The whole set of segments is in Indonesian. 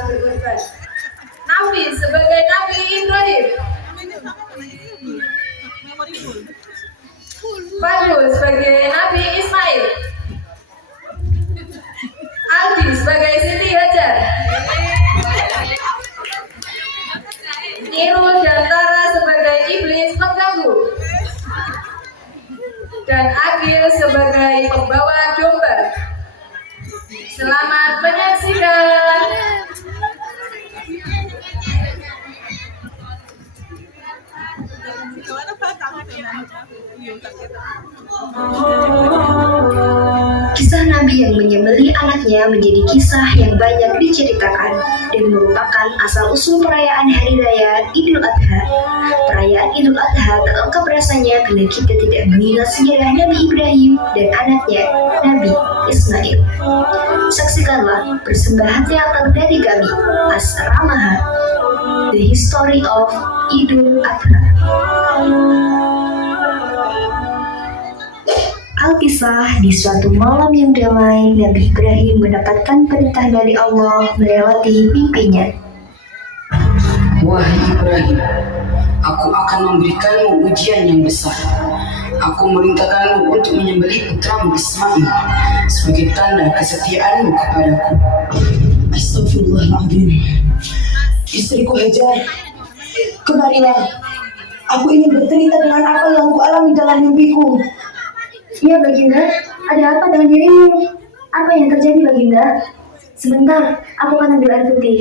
rela berkorban. Nabi sebagai Nabi Ibrahim. Fadul sebagai Nabi Ismail. Aldi sebagai Siti Hajar. Irul dan Tara sebagai iblis pengganggu. Dan Agil sebagai pembawa domba. Selamat menyaksikan. Kisah Nabi yang menyembelih anaknya menjadi kisah yang banyak diceritakan dan merupakan asal-usul perayaan Hari Raya Idul Adha. Perayaan Idul Adha tak lengkap rasanya bila kita tidak mengingat sejarah Nabi Ibrahim dan anaknya, Nabi Ismail. Saksikanlah persembahan teater dari kami, Asramaha, The History of Idul Adha. Alkisah, di suatu malam yang damai, Nabi Ibrahim mendapatkan perintah dari Allah melewati mimpinya. Wahai Ibrahim, aku akan memberikanmu ujian yang besar. Aku merintahkanmu untuk menyembelih putramu Ismail sebagai tanda kesetiaanmu kepadaku. Astagfirullahaladzim. Istriku Hajar, kemarilah. Aku ingin bercerita dengan apa yang aku alami dalam mimpiku. Ya Baginda, ada apa dengan dirimu? Apa yang terjadi Baginda? Sebentar, aku akan ambil air putih.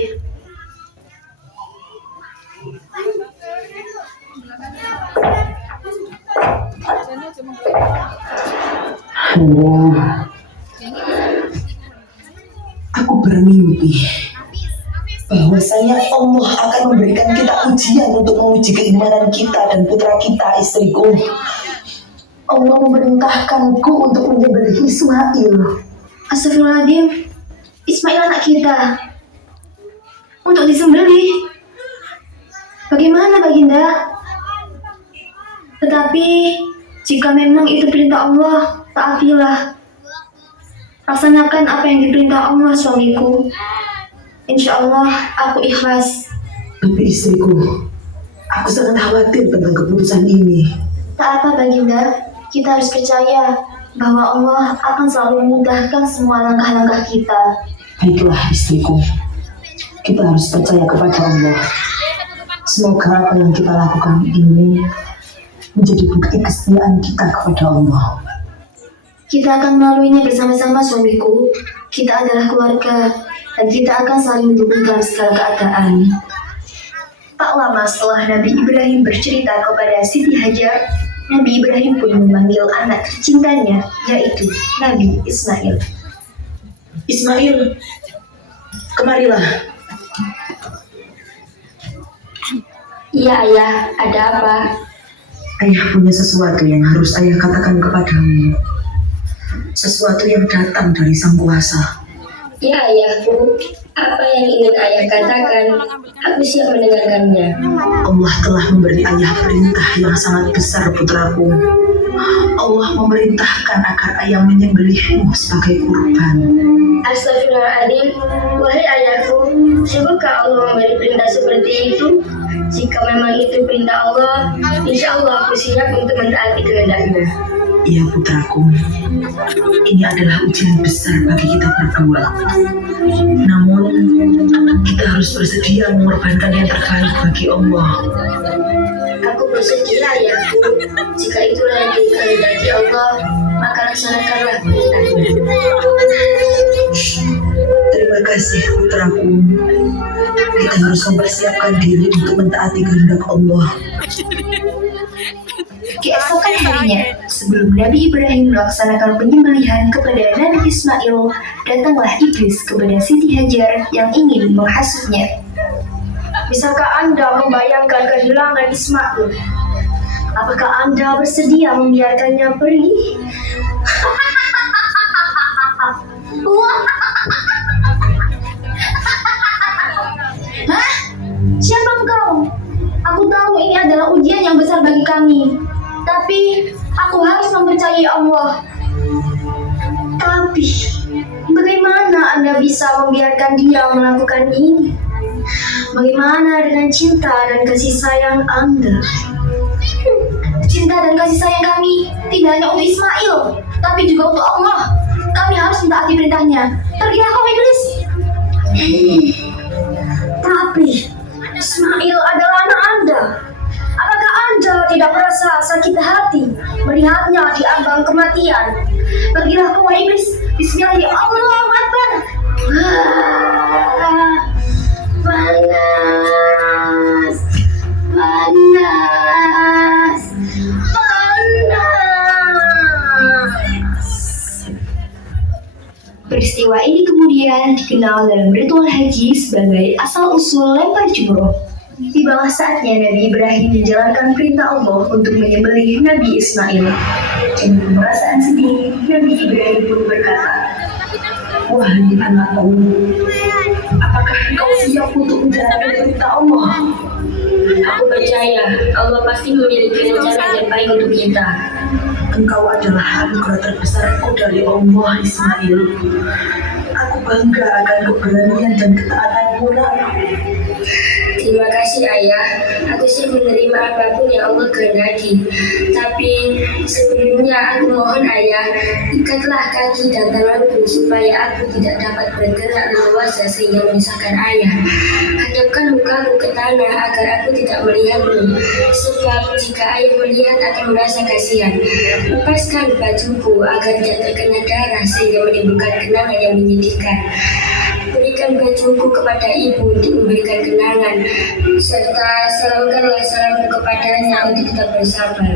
Aku bermimpi bahwasanya Allah akan memberikan kita ujian untuk menguji keimanan kita dan putra kita, istriku. Allah memerintahkanku untuk menyembelih Ismail. Astagfirullahaladzim, Ismail anak kita untuk disembelih. Bagaimana Baginda? Tetapi jika memang itu perintah Allah, taatilah. Laksanakan apa yang diperintah Allah suamiku. Insya Allah aku ikhlas. Tapi istriku, aku sangat khawatir tentang keputusan ini. Tak apa Baginda, kita harus percaya bahwa Allah akan selalu memudahkan semua langkah-langkah kita. Baiklah istriku, kita harus percaya kepada Allah. Semoga apa yang kita lakukan ini menjadi bukti kesetiaan kita kepada Allah. Kita akan melaluinya bersama-sama suamiku. Kita adalah keluarga dan kita akan saling mendukung dalam segala keadaan. Tak lama setelah Nabi Ibrahim bercerita kepada Siti Hajar, Nabi Ibrahim pun memanggil anak tercintanya, yaitu Nabi Ismail. Ismail, kemarilah. Iya ayah, ada apa? Ayah punya sesuatu yang harus ayah katakan kepadamu. Sesuatu yang datang dari Sang Kuasa. Ya ayahku, apa yang ingin ayah katakan, aku siap mendengarkannya. Allah telah memberi ayah perintah yang sangat besar putraku. Allah memerintahkan agar ayah menyembelihmu sebagai kurban. Astagfirullahaladzim, wahai ayahku, sudahkah Allah memberi perintah seperti itu? Jika memang itu perintah Allah, insya Allah aku siap untuk mentaati kehendaknya. Iya putraku, ini adalah ujian besar bagi kita berdua. Namun, kita harus bersedia mengorbankan yang terbaik bagi Allah. Aku bersedia ayahku, jika itulah yang dikehendaki Allah, maka laksanakanlah perintahnya. Terima kasih putraku. Kita harus mempersiapkan diri untuk mentaati kehendak Allah. Keesokan harinya, sebelum Nabi Ibrahim melaksanakan penyembelihan kepada Nabi Ismail, datanglah iblis kepada Siti Hajar yang ingin menghasutnya. Bisakah Anda membayangkan kehilangan Ismail? Apakah Anda bersedia membiarkannya pergi? Hah? Siapa engkau? Aku tahu ini adalah ujian yang besar bagi kami. Tapi aku harus mempercayai Allah. Tapi bagaimana Anda tidak bisa membiarkan dia melakukan ini. Bagaimana dengan cinta dan kasih sayang Anda? Cinta dan kasih sayang kami tidak hanya untuk Ismail, tapi juga untuk Allah. Kami harus mentaati perintahnya. Pergilah kau iblis. Tapi Ismail adalah anak Anda. Apakah Anda tidak merasa sakit hati melihatnya di ambang kematian? Pergilah kau iblis. Bismillahirrahmanirrahim. Panas, panas, panas. Peristiwa ini kemudian dikenal dalam ritual haji sebagai asal-usul lempar jumroh. Tibalah saatnya Nabi Ibrahim menjalankan perintah Allah untuk menyembelih Nabi Ismail. Dengan perasaan sedih, Nabi Ibrahim pun berkata, Wahai anakku, apakah engkau siap untuk menjalankan perintah Allah? aku percaya Allah pasti memiliki rencana yang baik untuk kita. Engkau adalah anugerah terbesarku dari Allah, Ismail. Aku bangga akan keberanian dan ketaatanmu, Nak. Terima kasih ayah, aku siap menerima apapun yang Allah kehendaki. Tapi sebelumnya aku mohon ayah, ikatlah kaki dan tanganku supaya aku tidak dapat bergerak leluasa sehingga menyusahkan ayah. Hadapkan mukaku ke tanah agar aku tidak melihatmu, sebab jika ayah melihat akan merasa kasihan. Lepaskan bajuku agar tidak terkena darah sehingga menimbulkan kenangan yang menyedihkan. Berikan bajuku kepada ibu untuk memberikan kenangan, serta salamkanlah salamku kepadanya untuk tetap bersabar.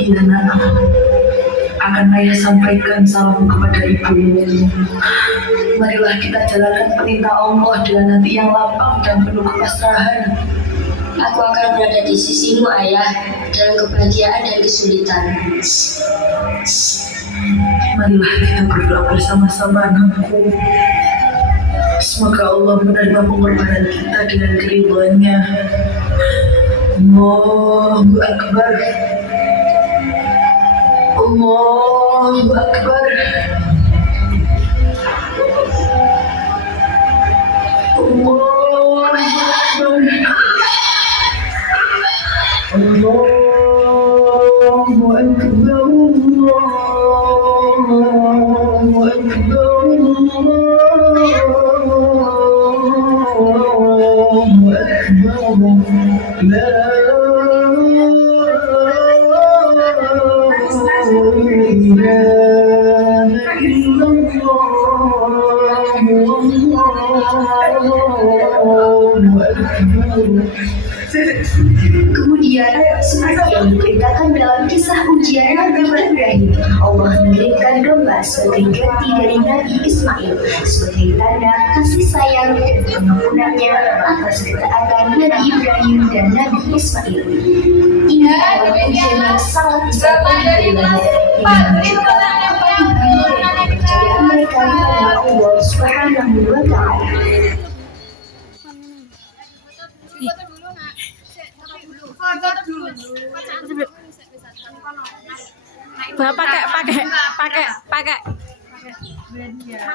Iya, Nak. Akan ayah sampaikan salam kepada ibumu. Marilah kita jalankan perintah Allah dengan hati yang lapang dan penuh kepasrahan. Aku akan berada di sisimu ayah, dalam kebahagiaan dan kesulitan. Marilah kita berdoa bersama-sama, anakku. Semoga Allah menerima pengorbanan kita dengan keridhaan-Nya. Allahu Akbar. Allahu Akbar. Allahu Akbar. Allahu Akbar. Allahu Akbar. Kemudian, seperti yang diberitakan dalam kisah ujian Nabi Ibrahim, Allah mengirimkan domba sebagai ganti dari Nabi Ismail sebagai tanda kasih sayang dan pengampunannya atas ketaatan Nabi Ibrahim dan Nabi Ismail. Ini adalah ujian yang sangat besar bagi keduanya yang menunjukkan kepatuhan dan kepercayaan mereka kepada Allah Subhanahu wa Ta'ala. Pakai